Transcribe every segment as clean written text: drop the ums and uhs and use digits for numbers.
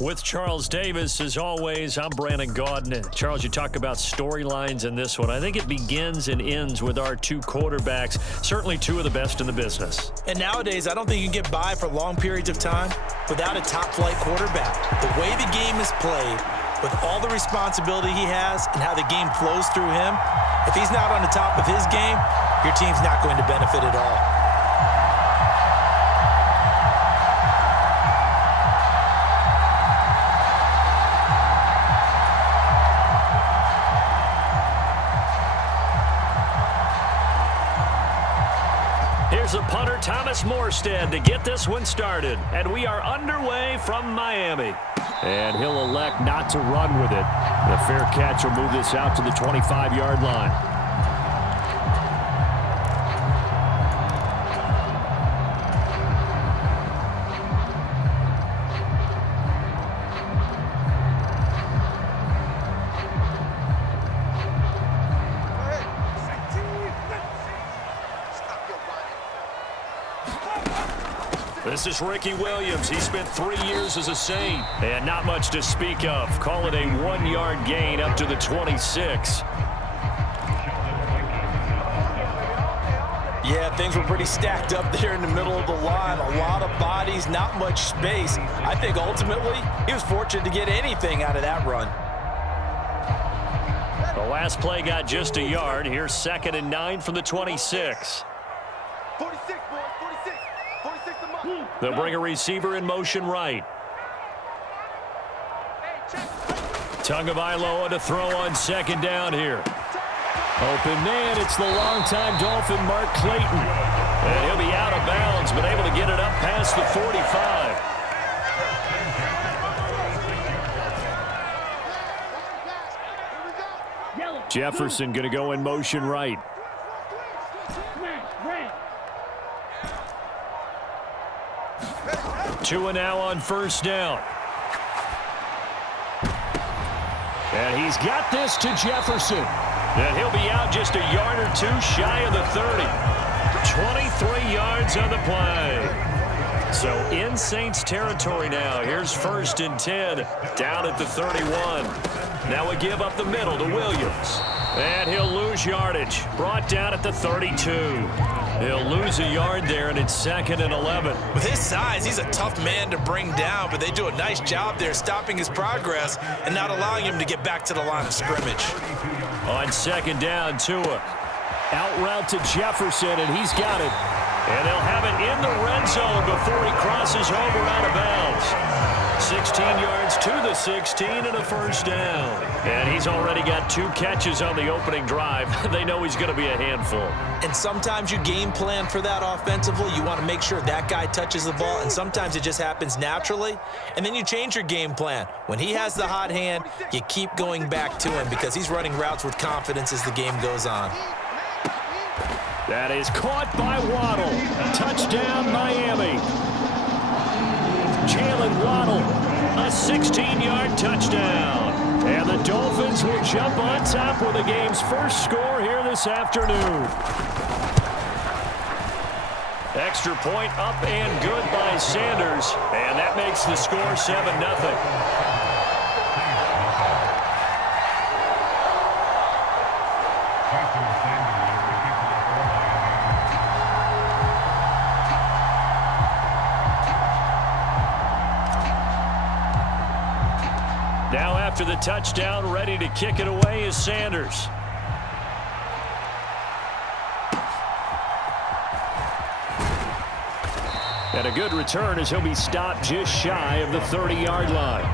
With Charles Davis, as always, I'm Brandon Gaudin. And Charles, you talk about storylines in this one. I think it begins and ends with our two quarterbacks, certainly two of the best in the business. And nowadays, I don't think you can get by for long periods of time without a top-flight quarterback. The way the game is played, with all the responsibility he has and how the game flows through him, if he's not on the top of his game, your team's not going to benefit at all. Here's a punter, Thomas Morstead, to get this one started. And we are underway from Miami. And he'll elect not to run with it. The fair catch will move this out to the 25-yard line. This is Ricky Williams. He spent 3 years as a Saint. And not much to speak of. Call it a 1-yard gain up to the 26. Yeah, things were pretty stacked up there in the middle of the line. A lot of bodies, not much space. I think ultimately he was fortunate to get anything out of that run. The last play got just a yard. Here's 2nd and 9 from the 26. 46, boys, 46. 46 to MUT. They'll bring a receiver in motion right. Tagovailoa to throw on 2nd down here. Open man, it's the longtime Dolphin, Mark Clayton. And he'll be out of bounds, but able to get it up past the 45. Jefferson going to go in motion right. Tua now on 1st down. And he's got this to Jefferson. And he'll be out just a yard or two shy of the 30. 23 yards on the play. So in Saints territory now. Here's 1st and 10 down at the 31. Now we give up the middle to Williams. And he'll lose yardage. Brought down at the 32. He'll lose a yard there, and it's 2nd and 11. With his size, he's a tough man to bring down, but they do a nice job there stopping his progress and not allowing him to get back to the line of scrimmage. On 2nd down, Tua. Out route to Jefferson, and he's got it. And they'll have it in the red zone before he crosses over out of bounds. 16 yards to the 16 and a 1st down. And he's already got 2 catches on the opening drive. They know he's going to be a handful. And sometimes you game plan for that offensively. You want to make sure that guy touches the ball, and sometimes it just happens naturally. And then you change your game plan. When he has the hot hand, you keep going back to him because he's running routes with confidence as the game goes on. That is caught by Waddle. Touchdown, Miami. Jalen Waddle, a 16-yard touchdown. And the Dolphins will jump on top with the game's first score here this afternoon. Extra point up and good by Sanders. And that makes the score 7-0. Now after the touchdown, ready to kick it away is Sanders. And a good return as he'll be stopped just shy of the 30-yard line.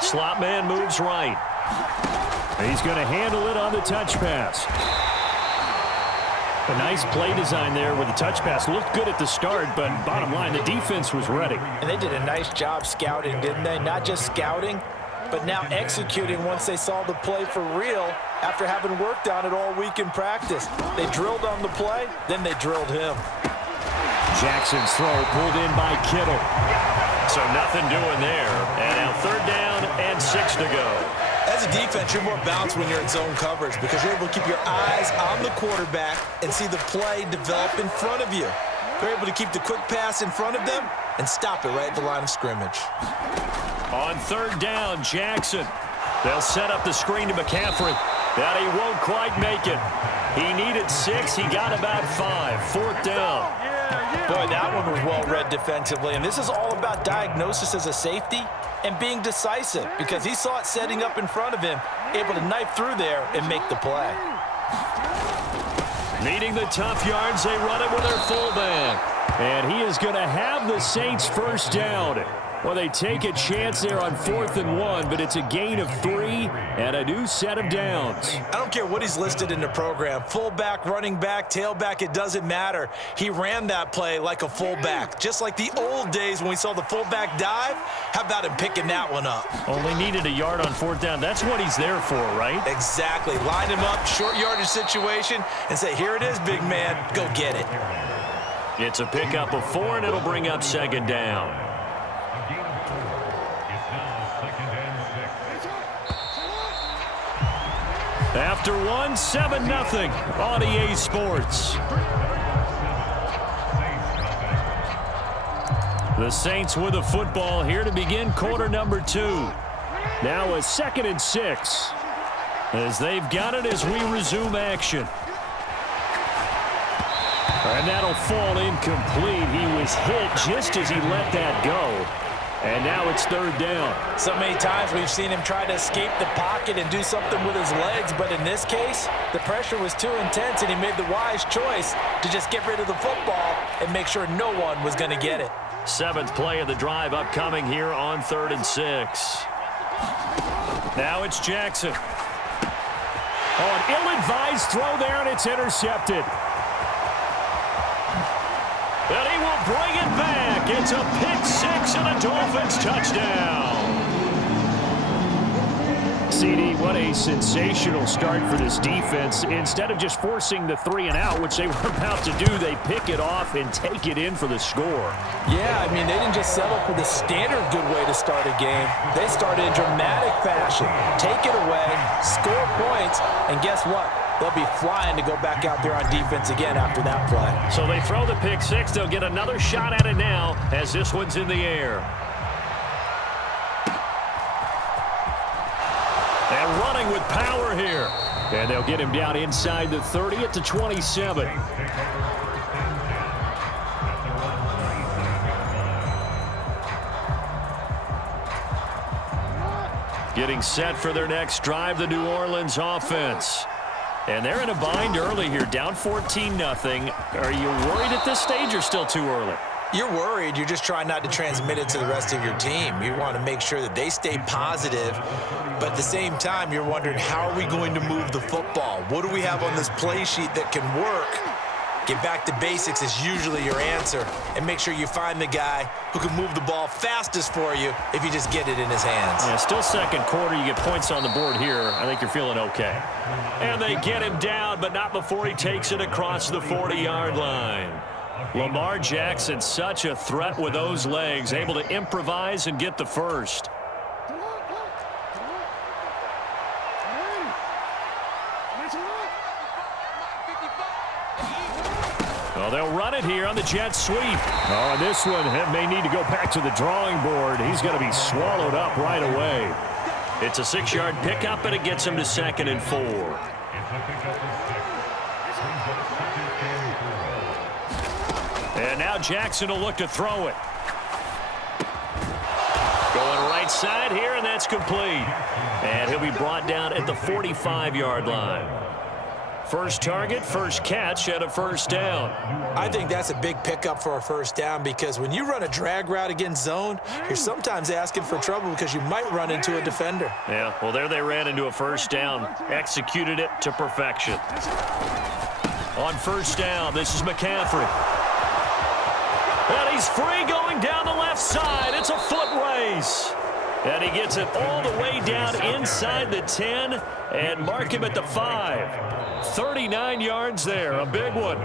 Slot man moves right. He's going to handle it on the touch pass. A nice play design there with the touch pass. Looked good at the start, but bottom line, the defense was ready. And they did a nice job scouting, didn't they? Not just scouting, but now executing once they saw the play for real after having worked on it all week in practice. They drilled on the play, then they drilled him. Jackson's throw pulled in by Kittle. So nothing doing there. And now 3rd down and 6 to go. As a defense, you're more balanced when you're in zone coverage because you're able to keep your eyes on the quarterback and see the play develop in front of you. You're able to keep the quick pass in front of them and stop it right at the line of scrimmage. On third down, Jackson. They'll set up the screen to McCaffrey. That he won't quite make it. He needed 6. He got about 5. Fourth down. Boy, that one was well read defensively. And this is all about diagnosis as a safety and being decisive because he saw it setting up in front of him, able to knife through there and make the play. Needing the tough yards, they run it with their fullback. And he is going to have the Saints first down. Well, they take a chance there on 4th and 1, but it's a gain of 3 and a new set of downs. I don't care what he's listed in the program. Fullback, running back, tailback, it doesn't matter. He ran that play like a fullback, just like the old days when we saw the fullback dive. How about him picking that one up? Only needed a yard on 4th down. That's what he's there for, right? Exactly. Line him up, short yardage situation, and say, here it is, big man. Go get it. It's a pickup of 4, and it'll bring up 2nd down. After 1, 7-0 on EA Sports. The Saints with the football here to begin quarter number 2. Now a 2nd and 6 as they've got it as we resume action. And that'll fall incomplete. He was hit just as he let that go. And now it's 3rd down. So many times we've seen him try to escape the pocket and do something with his legs, but in this case, the pressure was too intense and he made the wise choice to just get rid of the football and make sure no one was going to get it. 7th play of the drive upcoming here on 3rd and 6. Now it's Jackson. Oh, an ill-advised throw there, and it's intercepted. And he will bring it back. It's a pick 6 and a Dolphins touchdown. CD, what a sensational start for this defense. Instead of just forcing the 3 and out, which they were about to do, they pick it off and take it in for the score. Yeah, I mean, they didn't just settle for the standard good way to start a game. They started in dramatic fashion. Take it away, score points, and guess what? They'll be flying to go back out there on defense again after that play. So they throw the pick 6. They'll get another shot at it now as this one's in the air. And running with power here. And they'll get him down inside the 30 at the 27. Getting set for their next drive, the New Orleans offense. And they're in a bind early here, down 14-0. Are you worried at this stage or still too early? You're worried. You're just trying not to transmit it to the rest of your team. You want to make sure that they stay positive, but at the same time, you're wondering, how are we going to move the football? What do we have on this play sheet that can work? Get back to basics is usually your answer, and make sure you find the guy who can move the ball fastest for you if you just get it in his hands. Yeah, still second quarter. You get points on the board here. I think you're feeling okay. And they get him down, but not before he takes it across the 40-yard line. Lamar Jackson, such a threat with those legs, able to improvise and get the first. Well, they'll run it here on the jet sweep. Oh, and this one may need to go back to the drawing board. He's going to be swallowed up right away. It's a 6-yard pickup, and it gets him to 2nd and 4. And now Jackson will look to throw it. Going right side here, and that's complete. And he'll be brought down at the 45-yard line. First target, first catch, and a first down. I think that's a big pickup for a first down because when you run a drag route against zone, you're sometimes asking for trouble because you might run into a defender. Yeah, well, there they ran into a first down. Executed it to perfection. On first down, this is McCaffrey. And he's free going down the left side. It's a foot race. And he gets it all the way down inside the 10 and mark him at the 5. 39 yards there, a big one.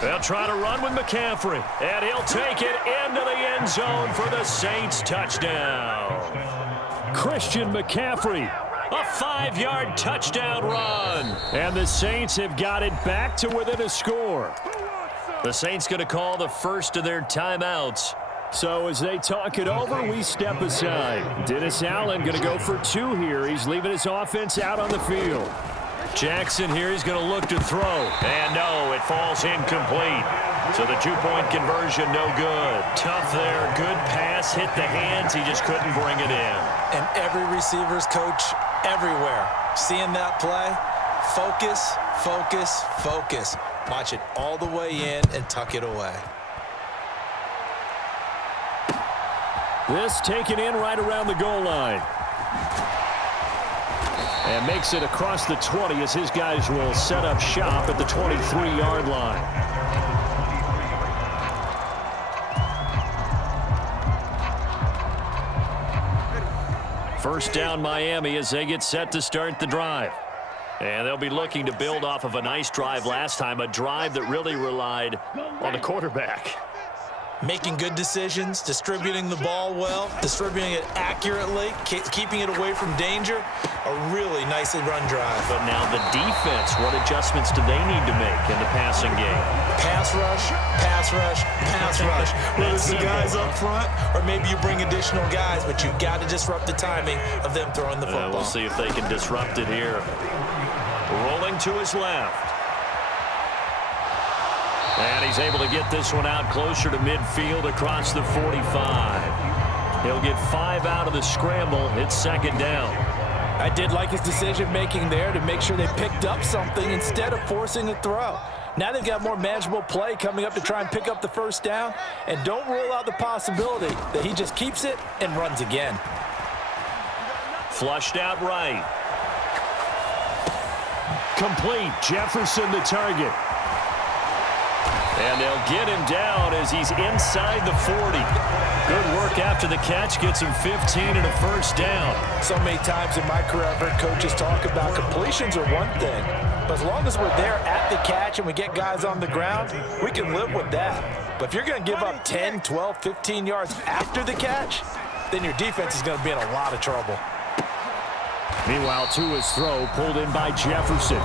They'll try to run with McCaffrey, and he'll take it into the end zone for the Saints touchdown. Christian McCaffrey, a 5-yard touchdown run. And the Saints have got it back to within a score. The Saints going to call the first of their timeouts. So as they talk it over, we step aside. Dennis Allen going to go for 2 here. He's leaving his offense out on the field. Jackson here, he's going to look to throw. And no, it falls incomplete. So the 2-point conversion, no good. Tough there, good pass, hit the hands. He just couldn't bring it in. And every receiver's coach everywhere, seeing that play, focus, focus, focus. Watch it all the way in and tuck it away. This taken in right around the goal line. And makes it across the 20 as his guys will set up shop at the 23-yard line. First down Miami as they get set to start the drive. And they'll be looking to build off of a nice drive last time, a drive that really relied on the quarterback. Making good decisions, distributing the ball well, distributing it accurately, keeping it away from danger. A really nicely run drive. But now the defense, what adjustments do they need to make in the passing game? Pass rush, pass rush, pass rush. Whether it's the guys up front or maybe you bring additional guys, but you've got to disrupt the timing of them throwing the football. We'll see if they can disrupt it here. Rolling to his left. And he's able to get this one out closer to midfield across the 45. He'll get 5 out of the scramble. It's second down. I did like his decision-making there to make sure they picked up something instead of forcing a throw. Now they've got more manageable play coming up to try and pick up the first down. And don't rule out the possibility that he just keeps it and runs again. Flushed out right. Complete. Jefferson the target. And they'll get him down as he's inside the 40. Good work after the catch. Gets him 15 and a first down. So many times in my career, I've heard coaches talk about completions are one thing. But as long as we're there at the catch and we get guys on the ground, we can live with that. But if you're going to give up 10, 12, 15 yards after the catch, then your defense is going to be in a lot of trouble. Meanwhile, Tua's throw pulled in by Jefferson.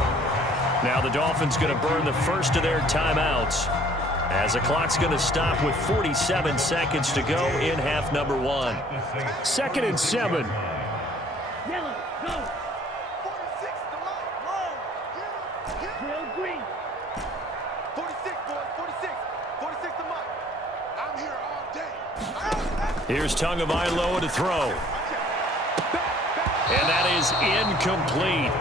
Now the Dolphins going to burn the first of their timeouts as the clock's going to stop with 47 seconds to go in half number 1. 2nd and 7. Yellow, go. 46 to line. Real green. 46, boys. 46. 46 to MUT. I'm here all day. Here's Tagovailoa to throw. And that is incomplete.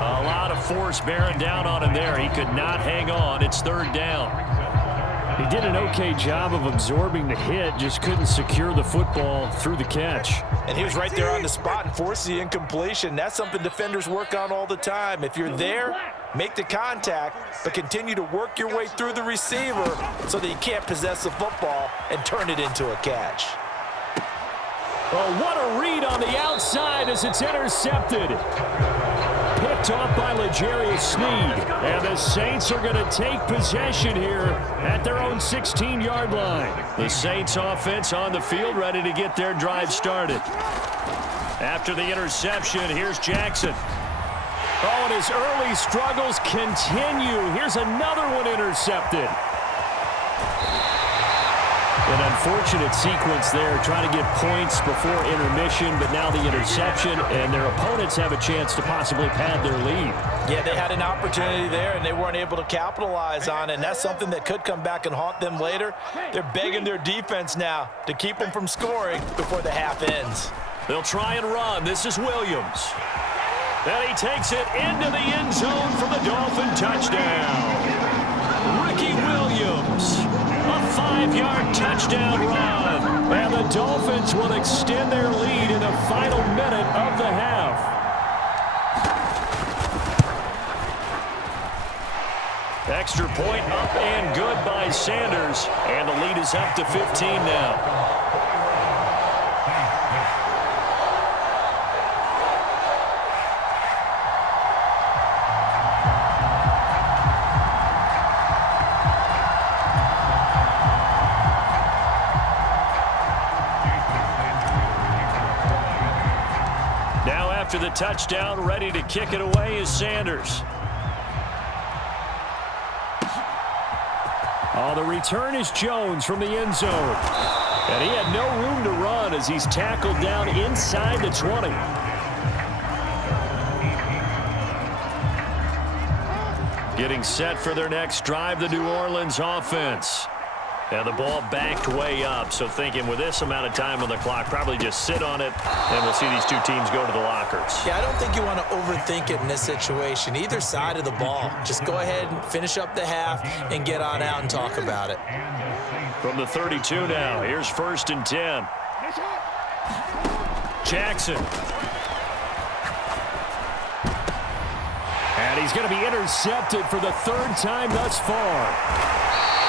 A lot of force bearing down on him there. He could not hang on. It's 3rd down. He did an okay job of absorbing the hit, just couldn't secure the football through the catch. And he was right there on the spot and forced the incompletion. That's something defenders work on all the time. If you're there, make the contact, but continue to work your way through the receiver so that you can't possess the football and turn it into a catch. Oh, what a read on the outside as it's intercepted. Picked off by L'Jarius Sneed. And the Saints are going to take possession here at their own 16-yard line. The Saints offense on the field ready to get their drive started. After the interception, here's Jackson. Oh, and his early struggles continue. Here's another one intercepted. An unfortunate sequence there, trying to get points before intermission, but now the interception, and their opponents have a chance to possibly pad their lead. Yeah, they had an opportunity there, and they weren't able to capitalize on it, and that's something that could come back and haunt them later. They're begging their defense now to keep them from scoring before the half ends. They'll try and run. This is Williams. And he takes it into the end zone for the Dolphin touchdown. Ricky Williams. A 5-yard touchdown run. And the Dolphins will extend their lead in the final minute of the half. Extra point up and good by Sanders. And the lead is up to 15 now. the touchdown. Ready to kick it away is Sanders. Oh, the return is Jones from the end zone. And he had no room to run as he's tackled down inside the 20. Getting set for their next drive, the New Orleans offense. And the ball backed way up, so thinking with this amount of time on the clock, probably just sit on it, and we'll see these two teams go to the lockers. Yeah, I don't think you want to overthink it in this situation. Either side of the ball. Just go ahead and finish up the half and get on out and talk about it. From the 32 now, here's 1st and 10. Jackson. And he's going to be intercepted for the 3rd time thus far.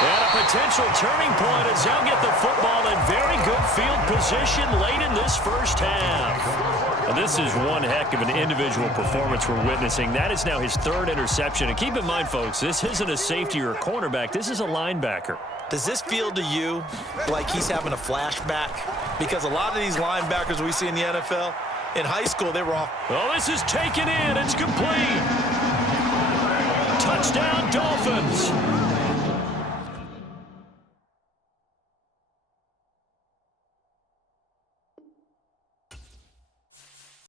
And a potential turning point as they'll get the football in very good field position late in this first half. And this is one heck of an individual performance we're witnessing. That is now his 3rd interception. And keep in mind, folks, this isn't a safety or a cornerback. This is a linebacker. Does this feel to you like he's having a flashback? Because a lot of these linebackers we see in the NFL, in high school, they were off. Oh, this is taken in. It's complete. Touchdown, Dolphins.